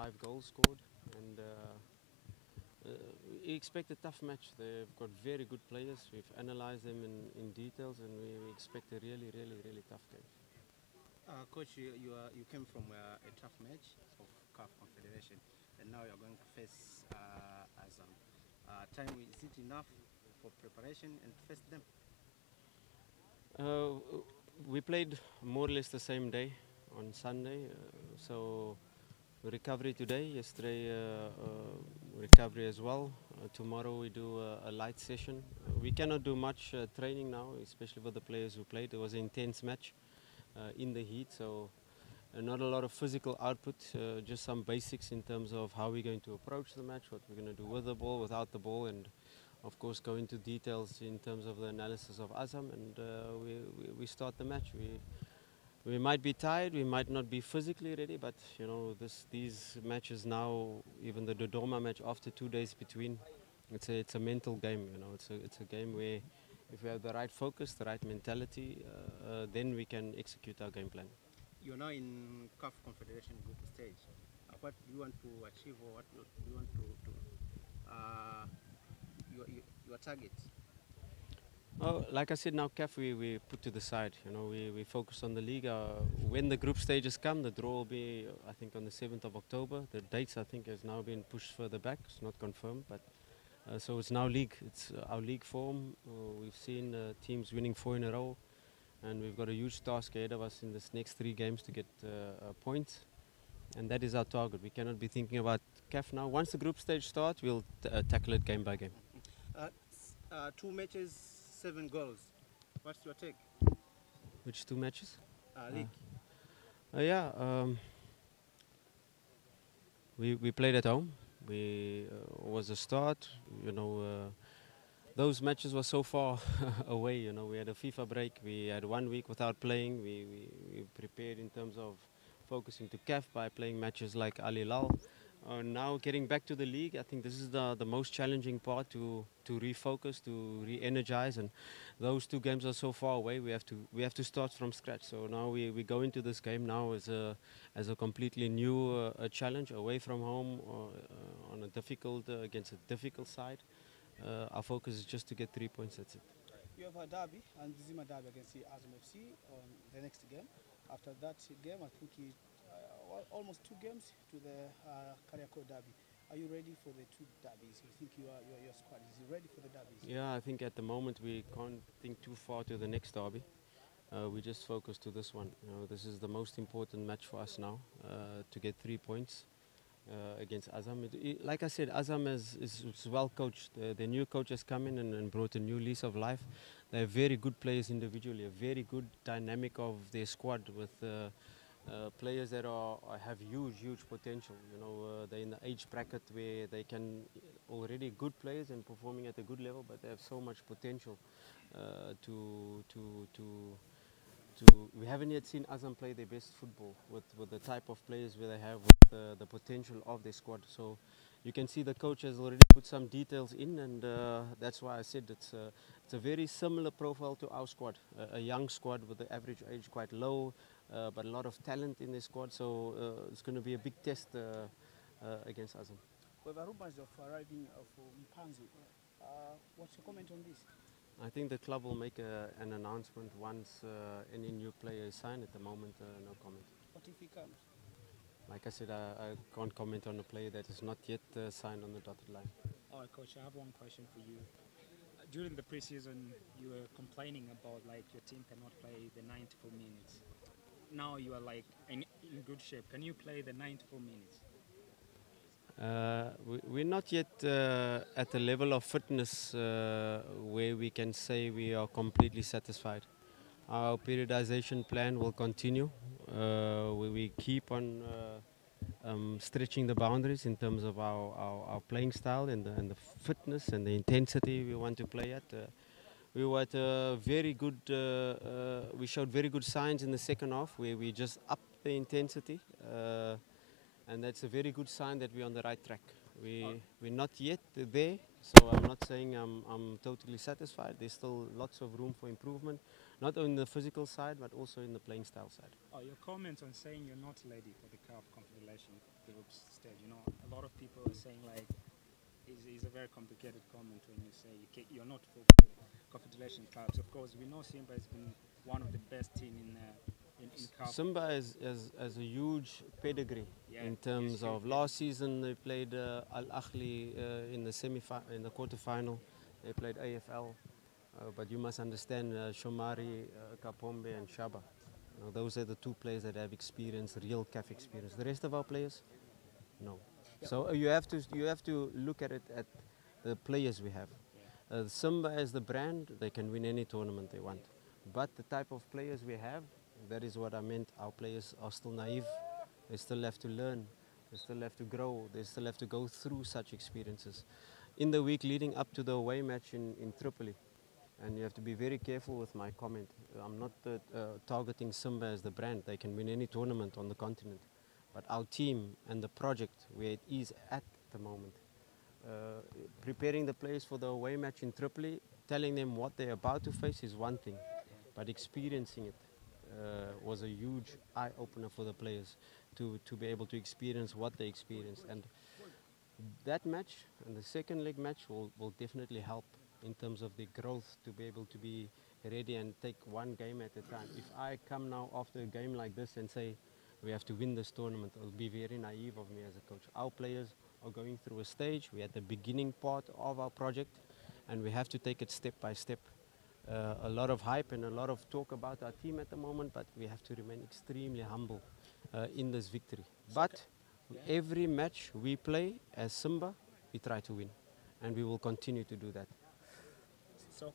5 goals scored, and we expect a tough match. They've got very good players. We've analysed them in details, and we expect a really tough game. Coach, you came from a tough match of CAF Confederation, and now you're going to face Azam. Is it enough for preparation and to face them? We played more or less the same day on Sunday, so recovery today, yesterday recovery as well. Tomorrow we do a light session. We cannot do much training now, especially for the players who played. It was an intense match in the heat, so not a lot of physical output, just some basics in terms of how we're going to approach the match, what we're going to do with the ball, without the ball, and of course go into details in terms of the analysis of Azam, and we start the match. We might be tired, we might not be physically ready, but you know these matches now, even the Dodoma match after 2 days between, it's a mental game. You know, it's a game where if we have the right focus, the right mentality, then we can execute our game plan. You're now in CAF Confederation group stage. What do you want to achieve, or what do you want to your target? Oh, like I said, now CAF we put to the side. You know, we focus on the league. When the group stages come, the draw will be, I think, on the 7th of October. The dates, I think, has now been pushed further back. It's not confirmed, but so it's now league. It's our league form. We've seen teams winning 4 in a row, and we've got a huge task ahead of us in this next 3 games to get points, and that is our target. We cannot be thinking about CAF now. Once the group stage starts, we'll tackle it game by game. 2 matches, 7 goals. What's your take? Which 2 matches? League. Yeah, we played at home. We was a start. You know, those matches were so far away. You know, we had a FIFA break. We had 1 week without playing. We prepared in terms of focusing to CAF by playing matches like Al Hilal. Now getting back to the league, I think this is the most challenging part, to refocus, to re-energize, and those 2 games are so far away. We have to start from scratch. So now we go into this game now as a completely new challenge, away from home, on a difficult against a difficult side. Our focus is just to get 3 points. That's it. You have a derby, and Mzizima derby against the Azam FC on the next game. After that game, I think almost 2 games to the Kariako derby. Are you ready for the 2 derbies? You think your squad is ready for the derbies? Yeah, I think at the moment we can't think too far to the next derby. We just focus to this one. You know, this is the most important match for us now, to get 3 points against Azam. Like I said, Azam is well coached. The new coach has come in and brought a new lease of life. They have very good players individually, a very good dynamic of their squad with players that have huge potential. You know, they're in the age bracket where they can already good players and performing at a good level, but they have so much potential we haven't yet seen Azam play their best football with the type of players where they have, with the potential of their squad. So you can see the coach has already put some details in, and that's why I said it's a very similar profile to our squad, a young squad with the average age quite low, but a lot of talent in the squad. So it's going to be a big test against Azam. We have rumors of arriving of Mpanzu. What's your comment on this? I think the club will make an announcement once any new player is signed. At the moment, no comment. What if he comes? Like I said, I can't comment on a player that is not yet signed on the dotted line. All right, Coach, I have one question for you. During the preseason, you were complaining about like your team cannot play the 94 minutes. Now you are like in good shape. Can you play the 94 minutes? We're not yet at the level of fitness where we can say we are completely satisfied. Our periodization plan will continue. We keep on stretching the boundaries in terms of our playing style and the fitness and the intensity we want to play at. We were at a very good. We showed very good signs in the second half where we just upped the intensity. And that's a very good sign that we're on the right track. We're not yet there, so I'm not saying I'm totally satisfied. There's still lots of room for improvement. not only the physical side, but also in the playing style side. Oh, your comments on saying you're not ready for the CAF Confederation Groups stage. You know, a lot of people are saying like, is a very complicated comment when you say you're not for Confederation Cups. Of course, we know Simba has been one of the best team in CAF. Simba has a huge pedigree Yeah, in terms yes, of yeah. last season they played Al Ahly in the in the quarterfinal. They played AFL, but you must understand Shomari, Kapombe, and Shaba. You know, those are the two players that have experience, real CAF experience. The rest of our players, no. So you have to look at it at the players we have. Simba as the brand, they can win any tournament they want. But the type of players we have, that is what I meant. Our players are still naive. They still have to learn. They still have to grow. They still have to go through such experiences. In the week leading up to the away match in Tripoli, and you have to be very careful with my comment. I'm not targeting Simba as the brand. They can win any tournament on the continent. But our team and the project where it is at the moment, preparing the players for the away match in Tripoli, telling them what they're about to face is one thing, but experiencing it was a huge eye-opener for the players to be able to experience what they experienced. And that match and the second leg match will definitely help in terms of the growth to be able to be ready and take one game at a time. If I come now after a game like this and say we have to win this tournament, it will be very naive of me as a coach. Our players are going through a stage. We're at the beginning part of our project and we have to take it step by step. A lot of hype and a lot of talk about our team at the moment, but we have to remain extremely humble in this victory. But every match we play as Simba, we try to win, and we will continue to do that. So